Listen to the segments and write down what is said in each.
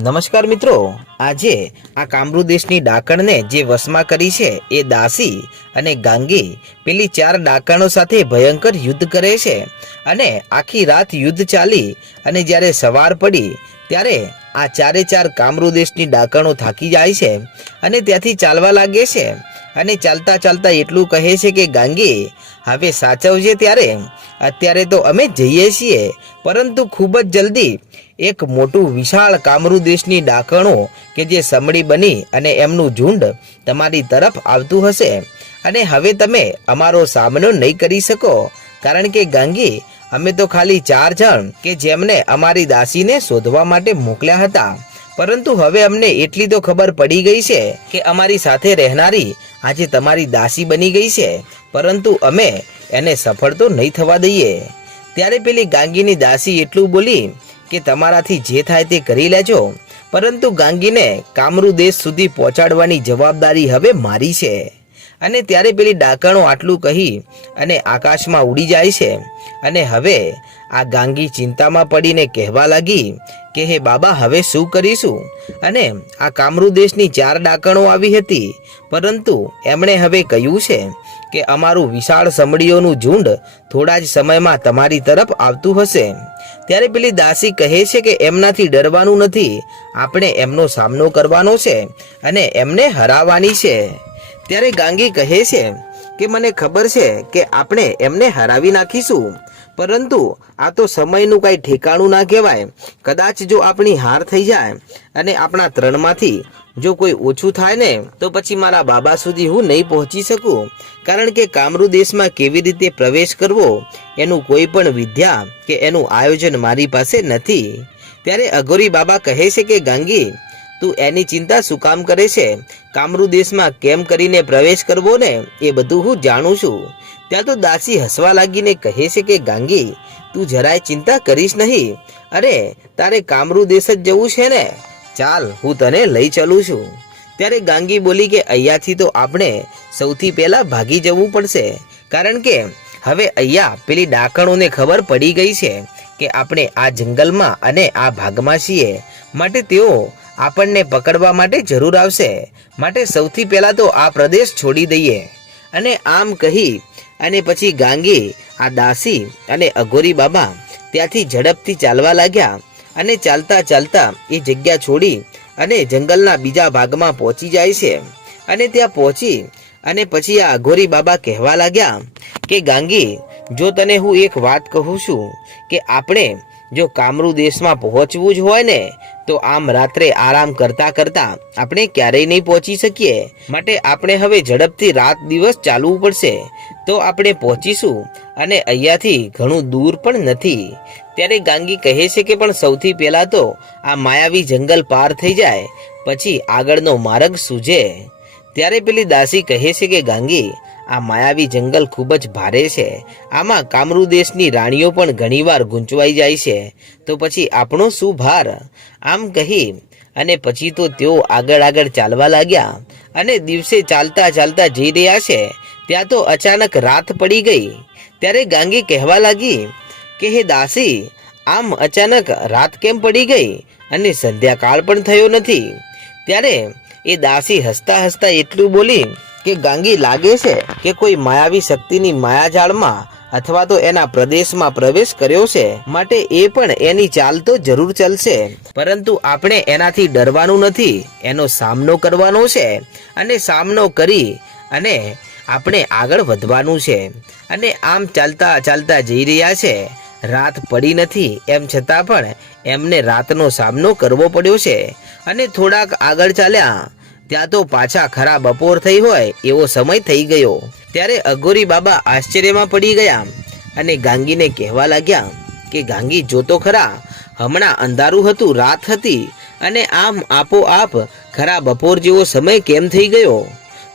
નમસ્કાર મિત્રો. આજે આ કામરૂ દેશની ડાકણને જે વશમાં કરી છે એ દાસી અને ગાંગી પેલી ચાર ડાકણો સાથે ભયંકર યુદ્ધ કરે છે અને આખી રાત યુદ્ધ ચાલી અને જ્યારે સવાર પડી ત્યારે આ ચારે ચાર કામરૂ દેશની ડાકણો થાકી જાય છે અને ત્યાંથી ચાલવા લાગે છે અને ચાલતા ચાલતા એટલું કહે છે કે, ગાંગી, હવે સાચવજે ત્યારે? અત્યારે તો અમે જઈએ છીએ, પરંતુ ખૂબ જ જલ્દી એક મોટું વિશાળ કામરૂ દેશની ડાકણો કે જે સમડી બની અને એમનું ઝુંડ તમારી તરફ આવતું હશે. અને હવે તમે અમારો સામનો નહીં કરી શકો, કારણ કે ગાંગી, અમે તો ખાલી ચાર જણ કે જેમને અમારી દાસીને શોધવા માટે મોકલ્યા હતા. પરંતુ હવે અમને એટલી તો ખબર પડી ગઈ છે કે અમારી સાથે રહેનારી આજે તમારી દાસી બની ગઈ છે, પરંતુ અમે એને સફળ તો નહીં થવા દઈએ. ત્યારે પેલી ગાંગીની દાસી એટલું બોલી કે તમારાથી જે થાય તે કરી લેજો. પરંતુ ગાંગીને કામરૂ દેશ સુધી પહોંચાડવાની જવાબદારી હવે મારી છે. અને ત્યારે પેલી ડાકણો આટલું કહી અને આકાશમાં ઉડી જાય છે. અને હવે આ ગાંગી ચિંતામાં પડીને કહેવા લાગી કે, હે બાબા, હવે શું કરીશું? અને આ કામરૂ દેશની ચાર ડાકણો આવી હતી. પરંતુ એમણે હવે કહ્યું છે કે, અમારું વિશાળ સમડીઓનું ઝુંડ થોડા જ સમયમાં તમારી તરફ આવતું હશે. ત્યારે પેલી દાસી કહે છે કે એમનાથી ડરવાનું નથી. આપણે એમનો સામનો કરવાનો છે અને એમને હરાવવાની છે. ત્યારે ગાંગી કહે છે કે, મને ખબર છે કે આપણે એમને હરાવી નાખીશું. પરંતુ આ તો સમયનું કાંઈ ઠેકાણું ના કહેવાય. કદાચ જો આપણી હાર થઈ જાય અને આપણા ત્રણમાંથી જો કોઈ ઓછું થાય ને, તો પછી મારા બાબા સુધી હું નહીં પહોંચી શકું. કારણ કે કામરૂ દેશમાં કેવી રીતે પ્રવેશ કરવો, એનું કોઈ પણ વિદ્યા કે એનું આયોજન મારી પાસે નથી. ત્યારે અઘોરી બાબા કહે છે કે, ગાંગી તું એની ચિંતા શું કામ કરે છે? કામરૂ દેશમાં કેમ કરીને પ્રવેશ કરવો ને? એ બધું હું જાણું છું. ત્યાં તો દાસી હસવા લાગીને કહે છે કે, ગાંગી, તું જરાય ચિંતા કરીશ નહીં. અરે, તારે કામરૂ દેશ જ જવું છે ને? ચાલ, હું તને લઈ ચલું છું. ત્યારે ગાંગી બોલી કે, અહીંયાથી તો આપણે સૌથી પહેલાં ભાગી જવું પડશે. કારણ કે હવે અહીંયા પેલી ડાકણોને ખબર પડી ગઈ છે કે આપણે આ જંગલમાં અને આ ભાગમાં છીએ. માટે તેઓ આપણને પકડવા માટે જરૂર આવશે. માટે સૌથી પહેલાં તો આ પ્રદેશ છોડી દઈએ. અને આમ કહી, અને પછી ગાંગી, આ દાસી અને અઘોરી બાબા ત્યાંથી ઝડપથી ચાલવા લાગ્યા. અને ચાલતા ચાલતા એ જગ્યા છોડી અને જંગલના બીજા ભાગમાં પહોંચી જાય છે. અને ત્યાં પહોંચી અને પછી આ અઘોરી બાબા કહેવા લાગ્યા કે, ગાંગી જો તને હું એક વાત કહું છું કે આપણે જો કામરૂ દેશમાં પહોંચવું જ હોય ને, તો આમ રાત્રે આરામ કરતા કરતા આપણે ક્યારેય નહીં પહોંચી શકીએ. માટે આપણે હવે ઝડપથી રાત દિવસ ચાલવું પડશે. તો આપણે પહોંચીશું અને અહીંયાથી ઘણું દૂર પણ નથી. ત્યારે ગાંગી કહે છે કે પણ સૌથી પહેલાં તો આ માયાવી જંગલ પાર થઈ જાય, પછી આગળનો માર્ગ સૂજે. ત્યારે પેલી દાસી કહે છે કે, ગાંગી, આ માયાવી જંગલ ખૂબ જ ભારે છે. આમાં કામરૂ દેશની રાણીઓ પણ ઘણીવાર ગૂંચવાઈ જાય છે. તો પછી આપણો શું ભાર? આમ કહી અને પછી તો તેઓ આગળ આગળ ચાલવા લાગ્યા અને દિવસે ચાલતા ચાલતા જઈ રહ્યા છે. ત્યાં તો અચાનક રાત પડી ગઈ. ત્યારે ગાંગી કહેવા લાગી કે, હે દાસી, આમ અચાનક રાત કેમ પડી ગઈ? અને સંધ્યાકાળ પણ થયો નથી. ત્યારે એ દાસી હસતા હસતા એટલું બોલી કે ગાંગી લાગે છે કે કોઈ માયાવી શક્તિની માયાજાળમાં અથવા તો એના પ્રદેશમાં પ્રવેશ કર્યો છે. માટે એ પણ એની ચાલ તો જરૂર ચાલશે. પરંતુ આપણે એનાથી ડરવાનું નથી. એનો સામનો કરવાનો છે અને સામનો કરી અને આપણે આગળ વધવાનું છે. અને આમ ચાલતા ચાલતા જઈ રહ્યા છે. રાત પડી નથી, એમ છતાં પણ એમને રાતનો સામનો કરવો પડ્યો છે. અને થોડાક આગળ ચાલ્યા, ત્યાં તો પાછા ખરા બપોર થઈ હોય એવો સમય થઈ ગયો. ત્યારે અઘોરી બાબા આશ્ચર્યમાં પડી ગયા અને ગાંગીને કહેવા લાગ્યા કે, ગાંગી જોતો ખરા, હમણાં અંધારું હતું, રાત હતી, અને આમ આપોઆપ ખરા બપોર જેવો સમય કેમ થઈ ગયો?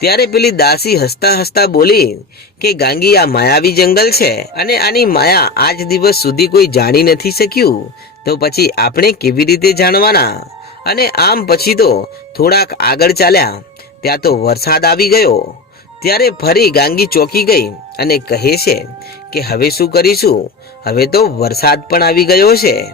ત્યારે પેલી દાસી હસતા હસતા બોલી કે, ગાંગી, આ માયાવી જંગલ છે અને આની માયા આજ દિવસ સુધી કોઈ જાણી નથી શક્યું. તો પછી આપણે કેવી રીતે જાણવાના? અને આમ પછી તો થોડાક આગળ ચાલ્યા. ત્યાં તો વરસાદ આવી ગયો. ત્યારે ફરી ગાંગી ચોકી ગઈ અને કહે છે કે, હવે શું કરીશું? હવે તો વરસાદ પણ આવી ગયો છે.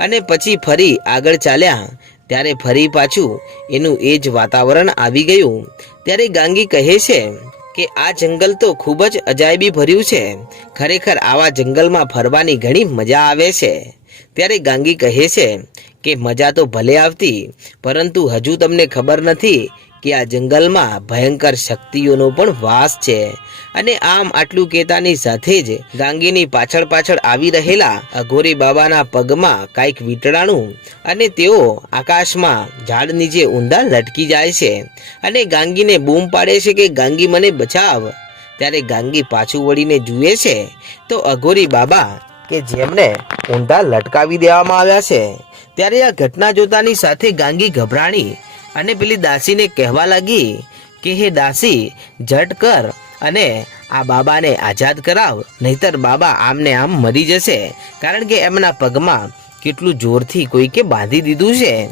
અને પછી ફરી આગળ ચાલ્યા ત્યારે ફરી પાછું એનું એ જ વાતાવરણ આવી ગયું. ત્યારે ગાંગી કહે છે કે, આ જંગલ તો ખૂબ જ અજાયબી ભર્યું છે. ખરેખર આવા જંગલમાં ફરવાની ઘણી મજા આવે છે. ત્યારે ગાંગી કહે છે કે, મજા તો ભલે આવતી, પરંતુ હજુ તમને ખબર નથી કે આ જંગલમાં ભયંકર શક્તિઓનો પણ વાસ છે. અને આમ આટલું કહેતાની સાથે જ ગાંગીની પાછળ પાછળ આવી રહેલા અઘોરી બાબાના પગમાં કાંઈક વીંટળાણું અને તેઓ આકાશમાં ઝાડ નીચે ઊંધા લટકી જાય છે. અને ગાંગીને બૂમ પાડે છે કે, ગાંગી, મને બચાવ. ત્યારે ગાંગી પાછું વળીને જુએ છે, તો અઘોરી બાબા કે જેમને ઊંધા લટકાવી દેવામાં આવ્યા છે. ત્યારે આ ઘટના જોતાની સાથે ગાંગી ગભરાણી અને પેલી દાસીને કહેવા લાગી કે, હે દાસી, ઝટ કર અને આ બાબાને આઝાદ કરાવ, નહીતર બાબા આમને આમ મરી જશે. કારણ કે એમના પગમાં કેટલું જોરથી કોઈકે બાંધી દીધું છે.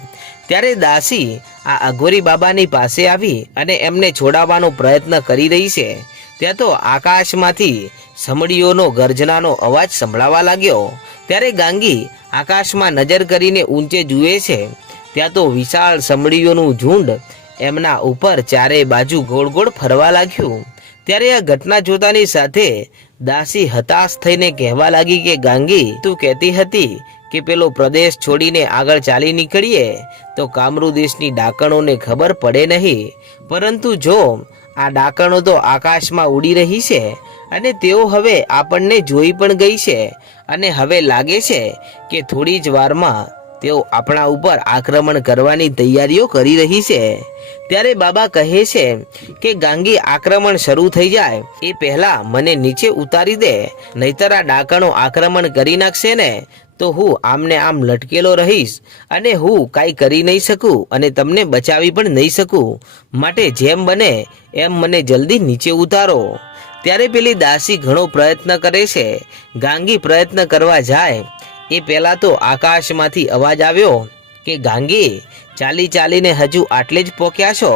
ત્યારે દાસી આ અઘોરી બાબાની પાસે આવી અને એમને છોડાવવાનો પ્રયત્ન કરી રહી છે. ત્યાં તો આકાશમાંથી સમડીઓનો, ગર્જનાનો અવાજ સંભળાવા લાગ્યો. ત્યારે ગાંગી આકાશમાં નજર કરીને ઊંચે જુએ છે. ત્યાં તો વિશાળ સમડીઓનું ઝુંડ એમના ઉપર ચારે બાજુ ગોળ ગોળ ફરવા લાગ્યું. ત્યારે આ ઘટના જોતાની સાથે દાસી હતાશ થઈને કહેવા લાગી કે, ગાંગી, તું કહેતી હતી કે પેલો પ્રદેશ છોડીને આગળ ચાલી નીકળીએ, તો કામરૂ દેશની ડાકણોને ખબર પડે નહીં. પરંતુ જો આ ડાકણો તો આકાશમાં ઉડી રહી છે અને તેઓ હવે આપણને જોઈ પણ ગઈ છે અને હવે લાગે છે કે થોડી જ વારમાં તેઓ આપણા ઉપર આક્રમણ કરવાની તૈયારીઓ કરી રહી છે. ત્યારે બાબા કહે છે કે ગાંગી આક્રમણ શરૂ થઈ જાય, એ પહેલા મને નીચે ઉતારી દે, નહીતર આ ડાકણો આક્રમણ કરી નાખશે ને, તો હું આમને આમ લટકેલો રહીશ અને હું કાંઈ કરી નહીં શકું અને તમને બચાવી પણ નહીં શકું. માટે જેમ બને એમ મને જલ્દી નીચે ઉતારો. ત્યારે પેલી દાસી ઘણો પ્રયત્ન કરે છે. ગાંગી પ્રયત્ન કરવા જાય એ પહેલાં તો આકાશમાંથી અવાજ આવ્યો કે, ગાંગી, ચાલી ચાલીને હજુ આટલે જ પહોંચ્યા છો?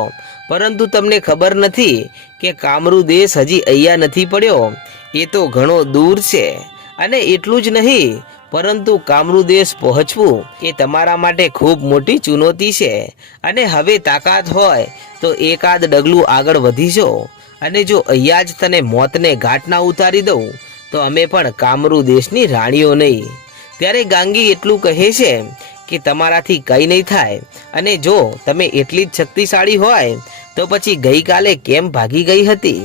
પરંતુ તમને ખબર નથી કે કામરૂ દેશ હજી અહીંયા નથી પડ્યો. એ તો ઘણો દૂર છે. અને એટલું જ નહીં, પરંતુ કામરૂ દેશ પહોંચવું એ તમારા માટે ખૂબ મોટી ચુનૌતી છે. અને હવે તાકાત હોય તો એકાદ ડગલું આગળ વધીશો અને જો અહીંયા જ તને મોતને ઘાટના ઉતારી દઉં, તો અમે પણ કામરૂ દેશની રાણીઓ નહીં. ત્યારે ગાંગી એટલું કહે છે કે તમારાથી કંઈ નહીં થાય. અને જો તમે એટલી જ શક્તિશાળી હોય, તો પછી ગઈકાલે કેમ ભાગી ગઈ હતી?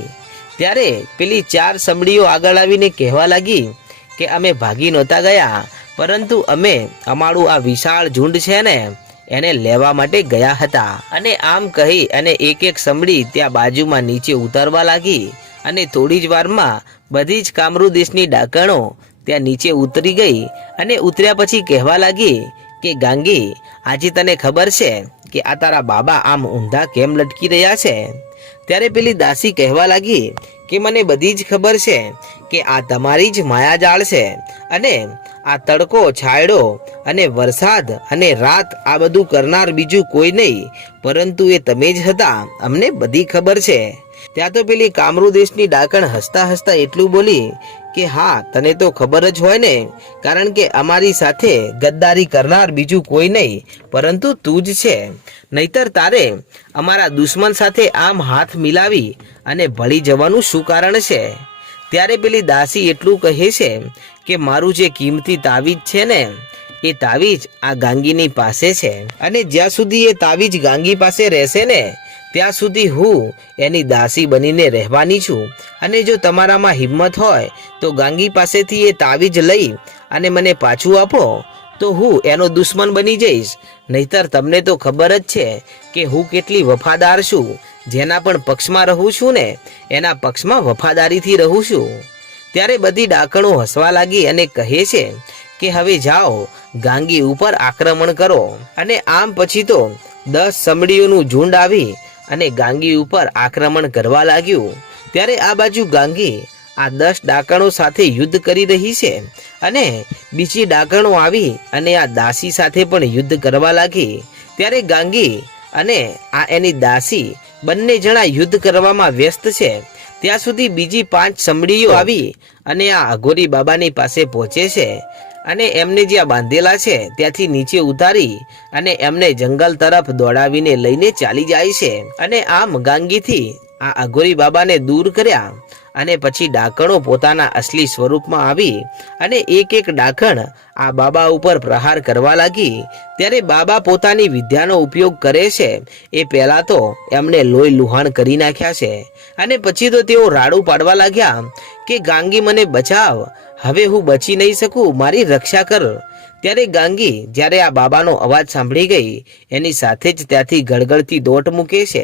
ત્યારે પેલી ચાર સમડીઓ આગળ આવીને કહેવા લાગી કે અમે ભાગી નહોતા ગયા, પરંતુ અમે અમારું આ વિશાળ ઝુંડ છે ને, એને લેવા માટે ગયા હતા. અને આમ કહી અને એક એક સમડી ત્યાં બાજુમાં નીચે ઉતારવા લાગી. અને થોડી જ વારમાં બધી જ કામરૂ દેશની ડાકણો ત્યાં નીચે ઉતરી ગઈ અને ઉતર્યા પછી કહેવા લાગી કે, ગાંગી, આજે તને ખબર છે કે આ તારા બાબા આમ ઊંધા કેમ લટકી રહ્યા છે? ત્યારે પેલી દાસી કહેવા લાગી કે, મને બધી જ ખબર છે કે આ તમારી જ માયાજાળ છે અને આ તડકો, છાયડો અને વરસાદ અને રાત આ બધું કરનાર બીજું કોઈ નહીં, પરંતુ એ તમે જ હતા, અમને બધી ખબર છે. ત્યાં તો પેલી કામરૂ દેશની ડાકણ હસતા હસતા એટલું બોલી કે હા, તને તો ખબર જ હોય ને, કારણ કે અમારી સાથે ગદ્દારી કરનાર બીજું કોઈ નહીં, પરંતુ તું જ છે. નહીતર તારે અમારા દુશ્મન સાથે આમ હાથ મિલાવી અને ભળી જવાનું શું કારણ છે? ત્યારે પેલી દાસી એટલું કહે છે કે મારું જે કિંમતી તાવીજ છે ને, એ તાવીજ આ ગાંગીની પાસે છે. અને જ્યાં સુધી એ તાવીજ ગાંગી પાસે રહેશે ને ત્યાં સુધી હું એની દાસી બનીને રહેવાની છું. અને જો તમારામાં હિંમત હોય, તો ગાંગી પાસેથી એ તાવીજ લઈ અને મને પાછું આપો. તો હું એનો દુશ્મન બની જઈશ. નહીતર તમને તો ખબર જ છે કે હું કેટલી વફાદાર છું. જેના પણ પક્ષમાં રહું છું ને, એના પક્ષમાં વફાદારીથી રહું છું. ત્યારે બધી ડાકણો હસવા લાગી અને કહે છે કે, હવે જાઓ, ગાંગી ઉપર આક્રમણ કરો. અને આમ પછી તો દસ સમડીઓનું ઝુંડ આવી અને ગાંગી ઉપર આક્રમણ કરવા લાગ્યું. ત્યારે આ બાજુ ગાંગી આ દસ ડાકણો સાથે યુદ્ધ કરી રહી છે અને બીજી ડાકણો આવી અને આ દાસી સાથે પણ યુદ્ધ કરવા લાગી. ત્યારે ગાંગી અને આ એની દાસી બંને જણા યુદ્ધ કરવામાં વ્યસ્ત છે. ત્યાં સુધી બીજી પાંચ સમડીઓ આવી અને આ અઘોરી બાબાની પાસે પહોંચે છે. અને એમને જ્યાં બાંધેલા છે, ત્યાંથી નીચે ઉતારી અને એમને જંગલ તરફ દોડાવીને લઈને ચાલી જાય છે. અને આમ ગાંગીથી આ અઘોરી બાબાને દૂર કર્યા અને પછી ડાકણો પોતાના અસલી સ્વરૂપમાં આવી અને એક એક ડાકણ આ બાબા ઉપર પ્રહાર કરવા લાગી. ત્યારે બાબા પોતાની વિદ્યાનો ઉપયોગ કરે છે. એ પહેલાં તો એમને લોહી લુહાણ કરી નાખ્યા છે. અને પછી તો તેઓ રાડું પાડવા લાગ્યા કે, ગાંગી, મને બચાવ. હવે હું બચી નહીં શકું, મારી રક્ષા કર. ત્યારે ગાંગી જ્યારે આ બાબાનો અવાજ સાંભળી ગઈ, એની સાથે જ ત્યાંથી ગળગળતી દોટ મૂકે છે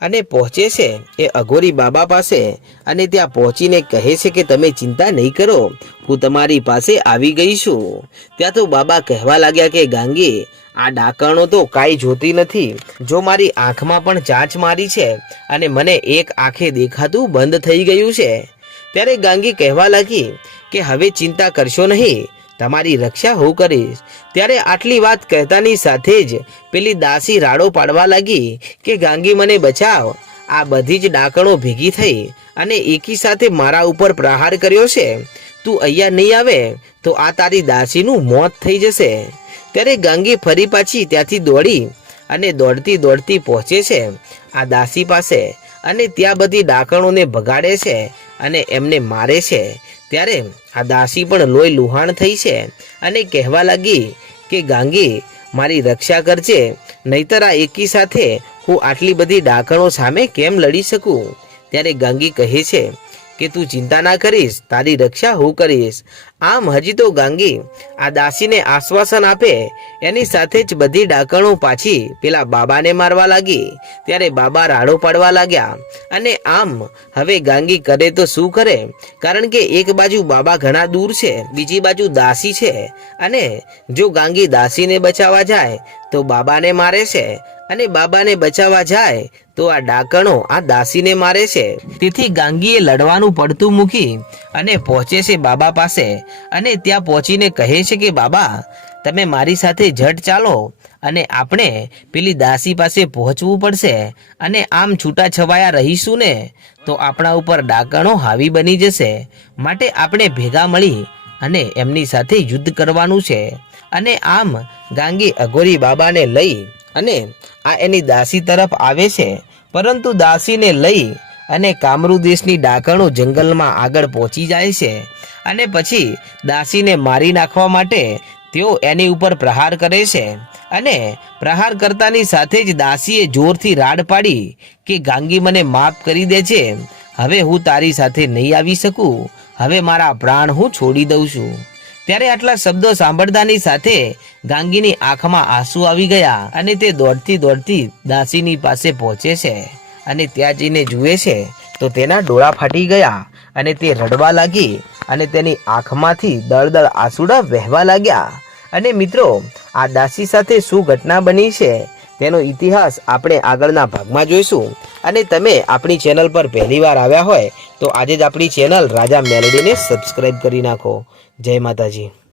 અને પહોંચે છે એ અઘોરી બાબા પાસે અને ત્યાં પહોંચીને કહે છે કે તમે ચિંતા નહીં કરો, હું તમારી પાસે આવી ગઈ છું. ત્યાં તો બાબા કહેવા લાગ્યા કે ગાંગી, આ ડાકણો તો કાંઈ જોતી નથી. જો મારી આંખમાં પણ ચાંચ મારી છે અને મને એક આંખે દેખાતું બંધ થઈ ગયું છે. ત્યારે ગાંગી કહેવા લાગી કે હવે ચિંતા કરશો નહીં, તમારી રક્ષા હું કરીશ. ત્યારે આટલી વાત કહેતાની સાથે જ પેલી દાસી રાડો પાડવા લાગી કે, ગાંગી, મને બચાવ. આ બધી જ ડાકણો ભેગી થઈ અને એકી સાથે મારા ઉપર પ્રહાર કર્યો છે. તું અહીંયા નહીં આવે તો આ તારી દાસીનું મોત થઈ જશે. ત્યારે ગાંગી ફરી પાછી ત્યાંથી દોડી અને દોડતી દોડતી પહોંચે છે આ દાસી પાસે અને ત્યાં બધી ડાકણોને ભગાડે છે અને એમને મારે છે. ત્યારે આ દાસી પણ લોહી લુહાણ થઈ છે અને કહેવા લાગી કે, ગાંગી, મારી રક્ષા કરજે, નહીતર આ એકી સાથે હું આટલી બધી ડાકણો સામે કેમ લડી શકું? ત્યારે ગાંગી કહે છે કે તું ચિંતા ના કરીશ, તારી રક્ષા હું કરીશ. આમ હજી તો ગાંગી આ દાસીને આશ્વાસન આપે, એની સાથે જ બધી ડાકણો પાછી પેલા બાબાને મારવા લાગી, ત્યારે બાબા રાડો પાડવા લાગ્યા. અને આમ હવે ગાંગી કરે તો શું કરે? કારણ કે એક બાજુ બાબા ઘણા દૂર છે, બીજી બાજુ દાસી છે. અને જો ગાંગી દાસીને બચાવવા જાય, તો બાબાને મારે છે. અને બાબાને બચાવવા જાય, તો આ ડાકણો આ દાસીને મારે છે. તેથી ગાંગીએ લડવાનું પડતું મૂકી અને પહોંચે છે બાબા પાસે. અને ત્યાં પહોંચીને કહે છે કે, બાબા, તમે મારી સાથે ઝટ ચાલો અને આપણે પેલી દાસી પાસે પહોંચવું પડશે અને આમ છૂટા છવાયા રહીશું ને, તો આપણા ઉપર ડાકણો હાવી બની જશે. માટે આપણે ભેગા મળી અને એમની સાથે યુદ્ધ કરવાનું છે. અને આમ ગાંગી અઘોરી બાબાને લઈ અને આ એની દાસી તરફ આવે છે. પરંતુ દાસીને લઈ અને કામરૂ દેશની ડાકણો જંગલમાં આગળ પહોંચી જાય છે. અને પછી દાસીને મારી નાખવા માટે તેઓ એની ઉપર પ્રહાર કરે છે. અને પ્રહાર કરતાની સાથે જ દાસીએ જોરથી રાડ પાડી કે, ગાંગી, મને માફ કરી દે છે. હવે હું તારી સાથે નહીં આવી શકું. હવે મારા પ્રાણ હું છોડી દઉં છું. ત્યારે આટલા શબ્દો સાંભળતાની સાથે ગાંગીની આંખમાં આંસુ આવી ગયા અને તે દોડતી દોડતી દાસીની પાસે પહોંચે છે અને ત્યાં જઈને જુએ છે તો તેના ડોળા ફાટી ગયા અને તે રડવા લાગી અને તેની આંખમાંથી દળદળ આંસુડા વહેવા લાગ્યા. અને મિત્રો, આ દાસી સાથે શું ઘટના બની છે તેનો ઇતિહાસ આપણે આગળના ભાગમાં જોઈશું. અને તમે આપણી ચેનલ પર પહેલીવાર આવ્યા હોય તો આજે જ આપણી ચેનલ રાજા મેલેડીને સબસ્ક્રાઈબ કરી નાખો. જય માતાજી.